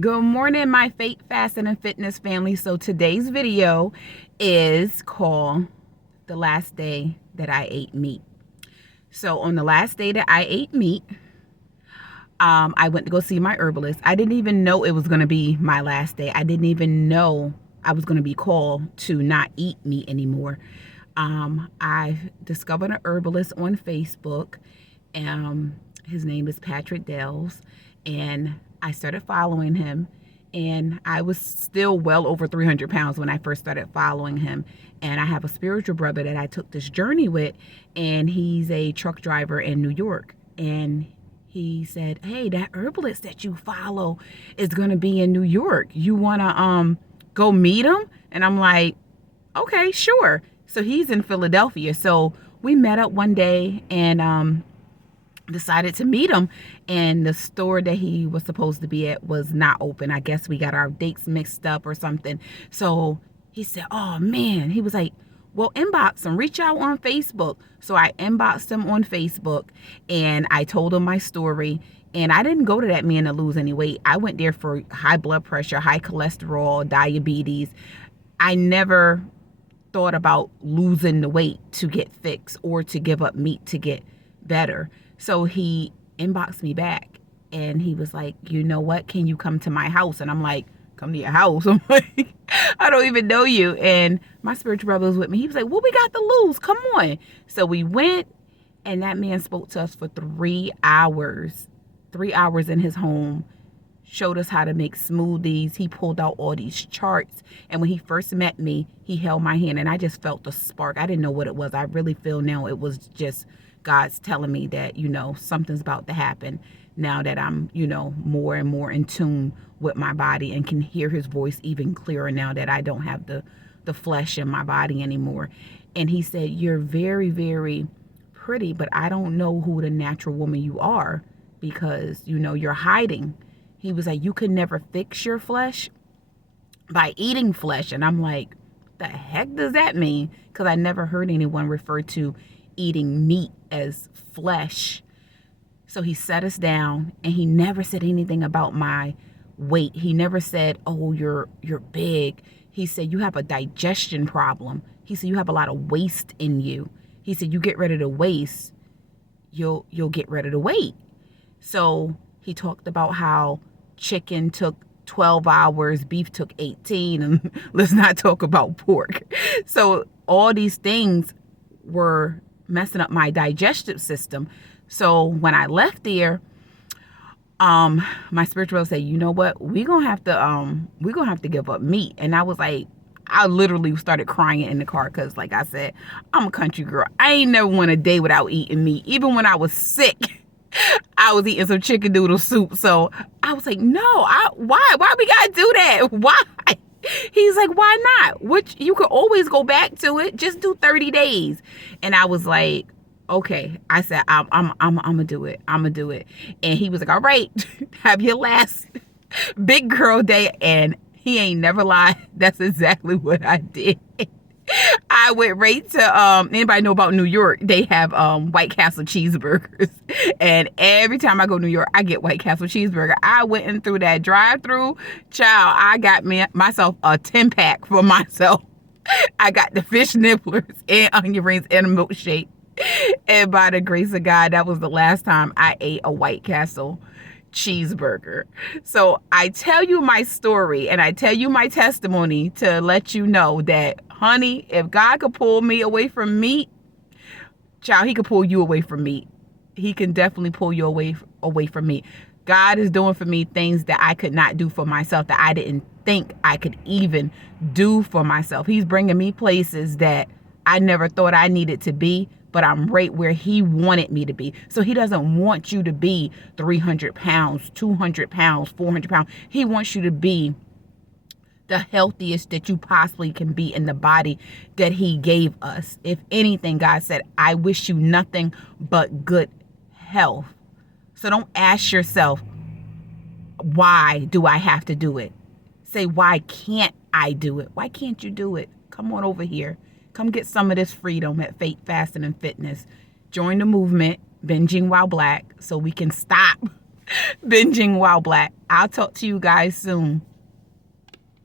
Good morning, my Faith, Fasting, and Fitness family. So today's video is called The Last Day That I Ate Meat. So on the last day that I ate meat, I went to go see my herbalist. I didn't even know it was going to be my last day. I didn't even know I was going to be called to not eat meat anymore. I discovered an herbalist on Facebook. His name is Patrick Dells, and I started following him, and I was still well over 300 pounds when I first started following him. And I have a spiritual brother that I took this journey with, and he's a truck driver in New York. And he said, hey, that herbalist that you follow is going to be in New York. You want to go meet him? And I'm like, okay, sure. So he's in Philadelphia. So we met up one day and decided to meet him, and the store that he was supposed to be at was not open. I guess we got our dates mixed up or something. So he said, oh man, he was like, well, inbox him, reach out on Facebook. So I inboxed him on Facebook, and I told him my story. And I didn't go to that man to lose any weight. I went there for high blood pressure, high cholesterol, diabetes. I never thought about losing the weight to get fixed or to give up meat to get better. So he inboxed me back, and he was like, you know what, can you come to my house? And I'm like, come to your house? I'm like, I don't even know you. And my spiritual brother was with me. He was like, what we got to lose? Come on. So we went, and that man spoke to us for 3 hours. 3 hours in his home, showed us how to make smoothies. He pulled out all these charts. And when he first met me, he held my hand, and I just felt the spark. I didn't know what it was. I really feel now it was just God's telling me that, something's about to happen now that I'm, more and more in tune with my body and can hear his voice even clearer now that I don't have the flesh in my body anymore. And he said, you're very, very pretty, but I don't know who the natural woman you are because, you're hiding. He was like, you could never fix your flesh by eating flesh. And I'm like, the heck does that mean? Because I never heard anyone refer to eating meat as flesh. So he sat us down, and he never said anything about my weight. He never said, oh, you're big. He said, you have a digestion problem. He said, you have a lot of waste in you. He said, you get rid of the waste, you'll get rid of the weight. So he talked about how chicken took 12 hours, beef took 18, and let's not talk about pork. So all these things were messing up my digestive system. So when I left there, my spiritual said, you know what, we're gonna have to give up meat. And I was like, I literally started crying in the car because, like I said, I'm a country girl. I ain't never went a day without eating meat. Even when I was sick, I was eating some chicken noodle soup. So I was like, no, why we gotta do that? Why? He's like, why not? Which you could always go back to it. Just do 30 days. And I was like, okay. I said, I'm gonna do it. I'm gonna do it. And he was like, all right, have your last big girl day. And he ain't never lied. That's exactly what I did. I went right to, anybody know about New York? They have White Castle cheeseburgers. And every time I go to New York, I get White Castle cheeseburger. I went in through that drive-through. Child, I got myself a 10-pack for myself. I got the fish nibblers and onion rings and a milkshake. And by the grace of God, that was the last time I ate a White Castle cheeseburger. So I tell you my story and I tell you my testimony to let you know that, honey, if God could pull me away from meat, child, he could pull you away from meat. He can definitely pull you away from meat. God is doing for me things that I could not do for myself, that I didn't think I could even do for myself. He's bringing me places that I never thought I needed to be, but I'm right where he wanted me to be. So he doesn't want you to be 300 pounds, 200 pounds, 400 pounds. He wants you to be the healthiest that you possibly can be in the body that he gave us. If anything, God said, I wish you nothing but good health. So don't ask yourself, why do I have to do it? Say, why can't I do it? Why can't you do it? Come on over here. Come get some of this freedom at Faith, Fasting, and Fitness. Join the movement, Binging While Black, so we can stop Binging while black. I'll talk to you guys soon.